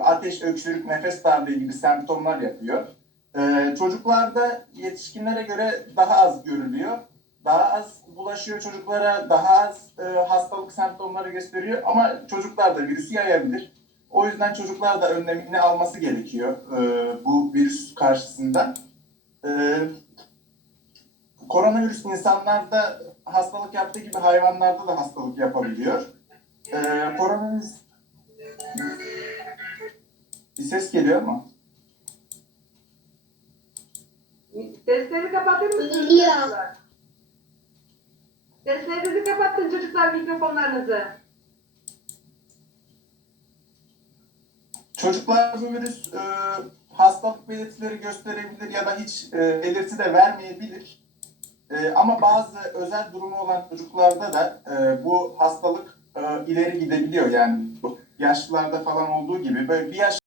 ateş, öksürük, nefes darlığı gibi semptomlar yapıyor. Ee, çocuklarda yetişkinlere göre daha az görülüyor. Daha az bulaşıyor çocuklara, daha az e, hastalık semptomları gösteriyor ama çocuklar da virüsü yayabilir. O yüzden çocuklar da önlemini alması gerekiyor e, bu virüs karşısında. E, koronavirüs insanlarda hastalık yaptığı gibi hayvanlarda da hastalık yapabiliyor. E, koronavirüs bir ses geliyor mu? Sesleri kapatır mısınız Geliyor. çocuklar? Seslerinizi kapatın çocuklar mikrofonlarınızı. Çocuklar bu virüs e, hastalık belirtileri gösterebilir ya da hiç e, belirti de vermeyebilir. E, ama bazı özel durumu olan çocuklarda da e, bu hastalık e, ileri gidebiliyor yani bu yaşlılarda falan olduğu gibi böyle bir yaş